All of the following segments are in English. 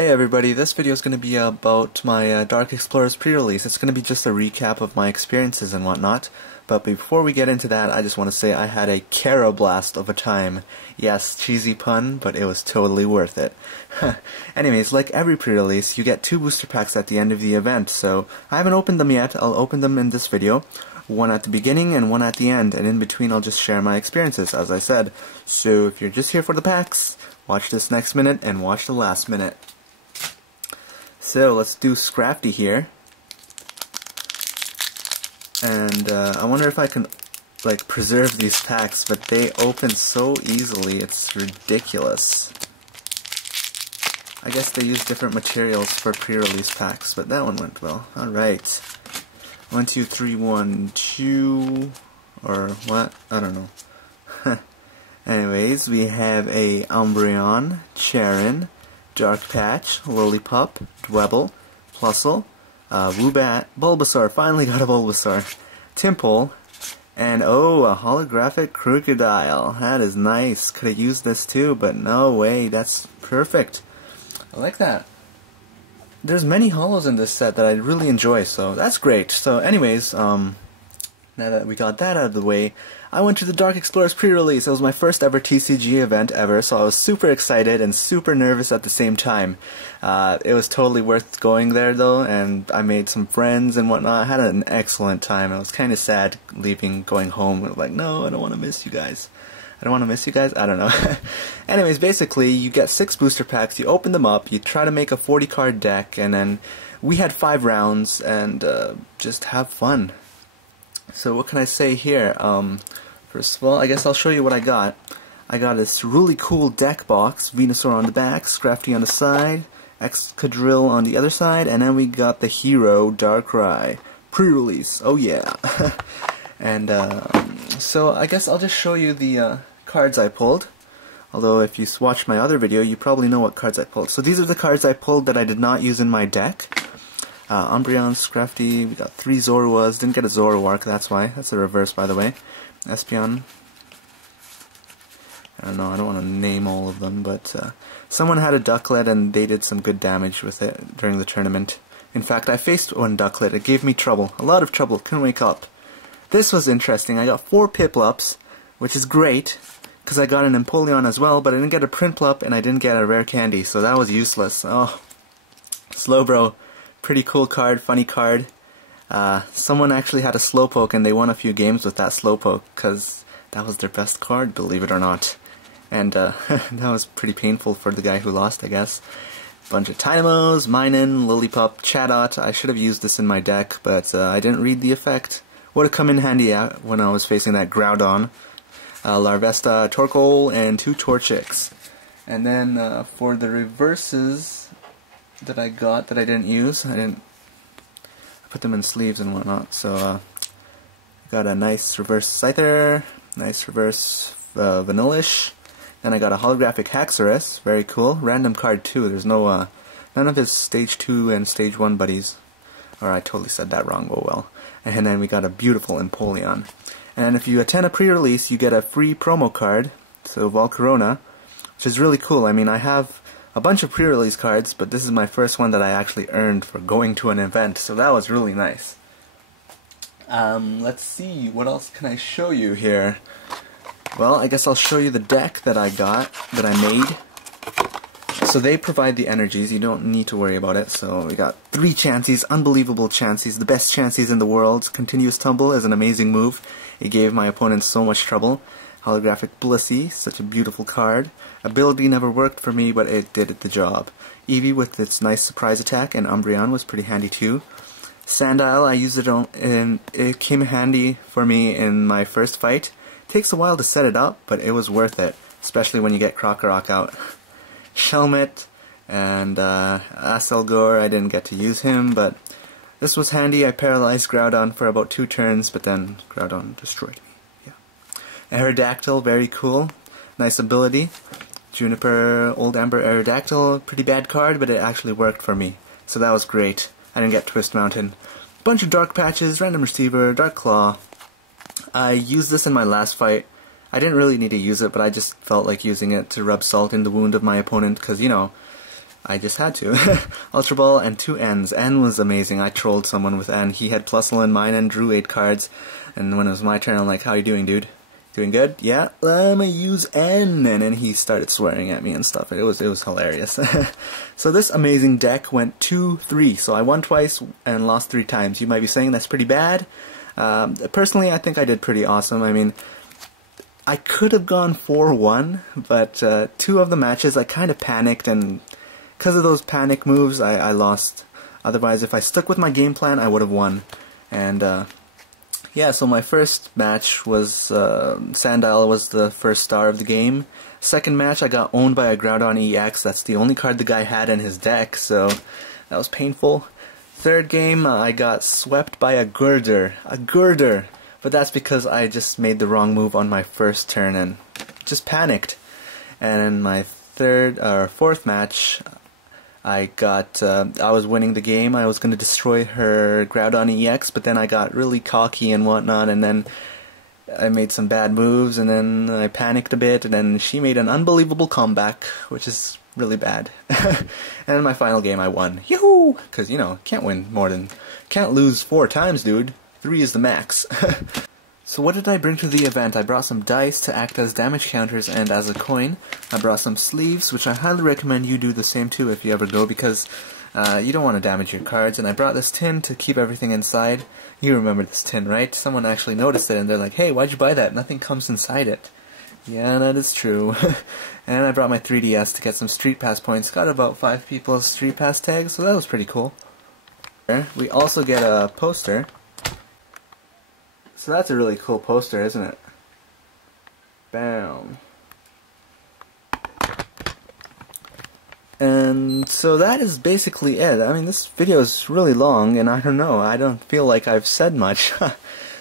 Hey everybody, this video is going to be about my Dark Explorers pre-release. It's going to be just a recap of my experiences and whatnot. But before we get into that, I just want to say I had a Carablast of a time. Yes, cheesy pun, but it was totally worth it. Anyways, like every pre-release, you get 2 booster packs at the end of the event, so I haven't opened them yet. I'll open them in this video. One at the beginning and one at the end, and in between I'll just share my experiences, as I said. So if you're just here for the packs, watch this next minute and watch the last minute. So let's do Scrafty here, and I wonder if I can like preserve these packs, but they open so easily, it's ridiculous. I guess they use different materials for pre-release packs, but that one went well. Alright. 1, 2, 3, 1, 2, or what? I don't know. Anyways, we have a Umbreon, Cheren, Dark Patch, Lillipup, Dwebble, Plusle, Woobat, Bulbasaur, finally got a Bulbasaur, Tympole, and oh, a holographic Krookodile. That is nice. Could have used this too, but no way, that's perfect. I like that. There's many holos in this set that I really enjoy, so that's great. So anyways, now that we got that out of the way, I went to the Dark Explorers pre-release. It was my first ever TCG event ever, so I was super excited and super nervous at the same time. It was totally worth going there though, and I made some friends and whatnot. I had an excellent time. I was kind of sad leaving, going home. I was like, no, I don't want to miss you guys. I don't want to miss you guys? I don't know. Anyways, basically, you get 6 booster packs, you open them up, you try to make a 40 card deck, and then we had 5 rounds, and just have fun. So what can I say here? First of all, I guess I'll show you what I got. I got this really cool deck box, Venusaur on the back, Scrafty on the side, Excadrill on the other side, and then we got the hero, Darkrai. Pre-release, oh yeah. And so I guess I'll just show you the cards I pulled. Although if you watched my other video, you probably know what cards I pulled. So these are the cards I pulled that I did not use in my deck. Umbreon, Scrafty, we got 3 Zoruas, didn't get a Zoroark, that's why. That's a reverse, by the way. Espeon. I don't know, I don't want to name all of them, but someone had a Ducklet and they did some good damage with it during the tournament. In fact, I faced one Ducklet, it gave me trouble, a lot of trouble, couldn't wake up. This was interesting, I got 4 Piplups, which is great, because I got an Empoleon as well, but I didn't get a Prinplup and I didn't get a rare candy, so that was useless. Oh, Slowbro. Pretty cool card, funny card. Someone actually had a Slowpoke and they won a few games with that Slowpoke because that was their best card, believe it or not. And that was pretty painful for the guy who lost, I guess. Bunch of Tynamos, Minun, Lillipup, Chatot. I should have used this in my deck, but I didn't read the effect. Would have come in handy when I was facing that Groudon. Larvesta, Torkoal, and 2 Torchics. And then for the reverses that I got that I didn't use, I put them in sleeves and whatnot, so got a nice reverse Scyther, nice reverse Vanillish, then I got a holographic Haxorus, very cool, random card too, there's no, none of his stage 2 and stage 1 buddies, or I totally said that wrong, oh well, and then we got a beautiful Empoleon, and if you attend a pre-release you get a free promo card, so Volcarona, which is really cool. I mean, I have a bunch of pre-release cards, but this is my first one that I actually earned for going to an event, so that was really nice. Let's see, what else can I show you here? Well, I guess I'll show you the deck that I got, that I made. So they provide the energies, you don't need to worry about it. So we got 3 Chanseys, unbelievable Chanseys, the best Chanseys in the world. Continuous Tumble is an amazing move. It gave my opponents so much trouble. Holographic Blissey, such a beautiful card. Ability never worked for me, but it did the job. Eevee with its nice surprise attack, and Umbreon was pretty handy too. Sandile, I used it and it came handy for me in my first fight. Takes a while to set it up, but it was worth it, especially when you get Krokorok out. Shelmet and Aselgor, I didn't get to use him, but this was handy. I paralyzed Groudon for about 2 turns, but then Groudon destroyed me. Aerodactyl, very cool. Nice ability. Juniper, Old Amber Aerodactyl, pretty bad card, but it actually worked for me. So that was great. I didn't get Twist Mountain. Bunch of Dark Patches, Random Receiver, Dark Claw. I used this in my last fight. I didn't really need to use it, but I just felt like using it to rub salt in the wound of my opponent, because, you know, I just had to. Ultra Ball and 2 Ns. N was amazing. I trolled someone with N. He had +1 mine and drew 8 cards. And when it was my turn, I'm like, how you doing, dude? Doing good? Yeah? I'ma use N. And then he started swearing at me and stuff. It was hilarious. So this amazing deck went 2-3. So I won twice and lost 3 times. You might be saying that's pretty bad. Personally, I think I did pretty awesome. I mean, I could have gone 4-1, but 2 of the matches I kind of panicked, and because of those panic moves, I lost. Otherwise, if I stuck with my game plan, I would have won. And yeah, so my first match was Sandile was the first star of the game. Second match, I got owned by a Groudon EX. That's the only card the guy had in his deck, so that was painful. Third game, I got swept by a Gurdurr. A Gurdurr! But that's because I just made the wrong move on my first turn and just panicked. And in my fourth match, I was winning the game. I was going to destroy her Groudon EX, but then I got really cocky and whatnot, and then I made some bad moves, and then I panicked a bit, and then she made an unbelievable comeback, which is really bad. And in my final game, I won. Yoo-hoo! Because, you know, can't lose 4 times, dude. 3 is the max. So what did I bring to the event? I brought some dice to act as damage counters and as a coin. I brought some sleeves, which I highly recommend you do the same too if you ever go, because you don't want to damage your cards. And I brought this tin to keep everything inside. You remember this tin, right? Someone actually noticed it and they're like, hey, why'd you buy that? Nothing comes inside it. Yeah, that is true. And I brought my 3DS to get some Street Pass points. Got about 5 people's Street Pass tags, so that was pretty cool. We also get a poster. So that's a really cool poster, isn't it? Bam. And so that is basically it. I mean, this video is really long, and I don't know, I don't feel like I've said much.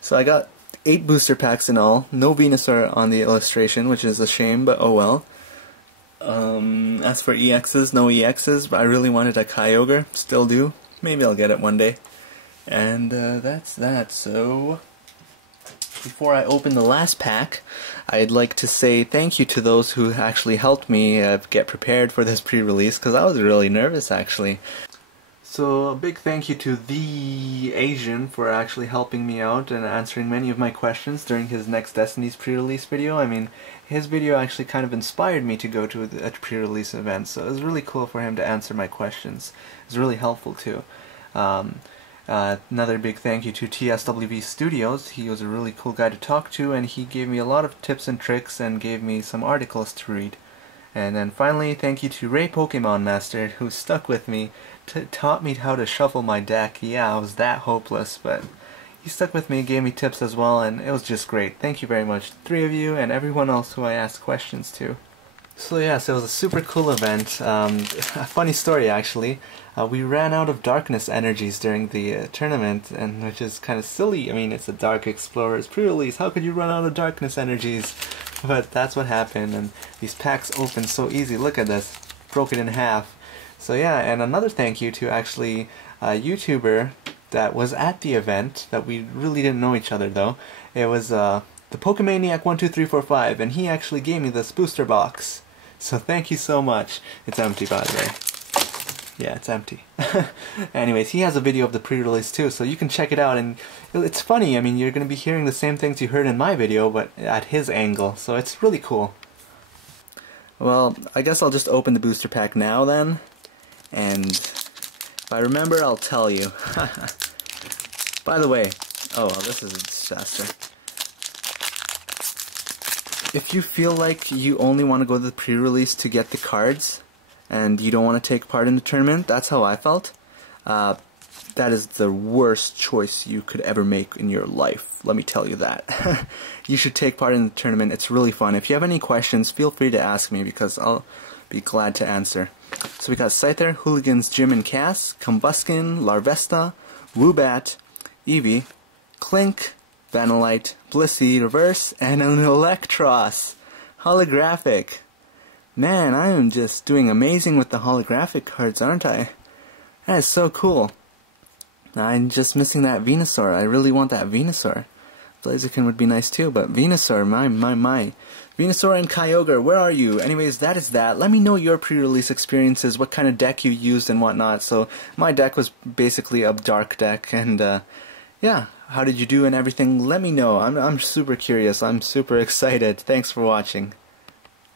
So I got 8 booster packs in all. No Venusaur on the illustration, which is a shame, but oh well. As for EXs, no EXs, but I really wanted a Kyogre. Still do. Maybe I'll get it one day. And that's that, so before I open the last pack, I'd like to say thank you to those who actually helped me get prepared for this pre-release, because I was really nervous actually. So a big thank you to The Asian for actually helping me out and answering many of my questions during his next Destiny's pre-release video. I mean, his video actually kind of inspired me to go to a pre-release event, so it was really cool for him to answer my questions. It was really helpful too. Another big thank you to TSWV Studios. He was a really cool guy to talk to, and he gave me a lot of tips and tricks and gave me some articles to read. And then finally, thank you to Ray Pokemon Master, who stuck with me, taught me how to shuffle my deck. Yeah, I was that hopeless, but he stuck with me, gave me tips as well, and it was just great. Thank you very much, 3 of you, and everyone else who I asked questions to. So yes, it was a super cool event. A funny story actually. We ran out of darkness energies during the tournament, and which is kind of silly. I mean, it's a Dark Explorers pre-release. How could you run out of darkness energies? But that's what happened, and these packs opened so easy. Look at this. Broke it in half. So yeah, and another thank you to actually a YouTuber that was at the event, that we really didn't know each other though. It was the Pokemaniac12345, and he actually gave me this booster box. So thank you so much. It's empty, by the way. Yeah, it's empty. Anyways, he has a video of the pre-release too, so you can check it out, and it's funny. I mean, you're going to be hearing the same things you heard in my video, but at his angle, so it's really cool. Well, I guess I'll just open the booster pack now then, and if I remember, I'll tell you. By the way, oh, well, this is a disaster. If you feel like you only want to go to the pre-release to get the cards, and you don't want to take part in the tournament, that's how I felt. That is the worst choice you could ever make in your life, let me tell you that. You should take part in the tournament, it's really fun. If you have any questions, feel free to ask me, because I'll be glad to answer. So we got Scyther, Hooligans, Jim and Cass, Combuskin, Larvesta, Woobat, Eevee, Clink, Vanillite, Blissey, Reverse, and an Electros. Holographic. Man, I am just doing amazing with the holographic cards, aren't I? That is so cool. I'm just missing that Venusaur. I really want that Venusaur. Blaziken would be nice too, but Venusaur, my. Venusaur and Kyogre, where are you? Anyways, that is that. Let me know your pre-release experiences, what kind of deck you used and whatnot. So my deck was basically a dark deck, and yeah, how did you do and everything? Let me know. I'm super curious. I'm super excited. Thanks for watching.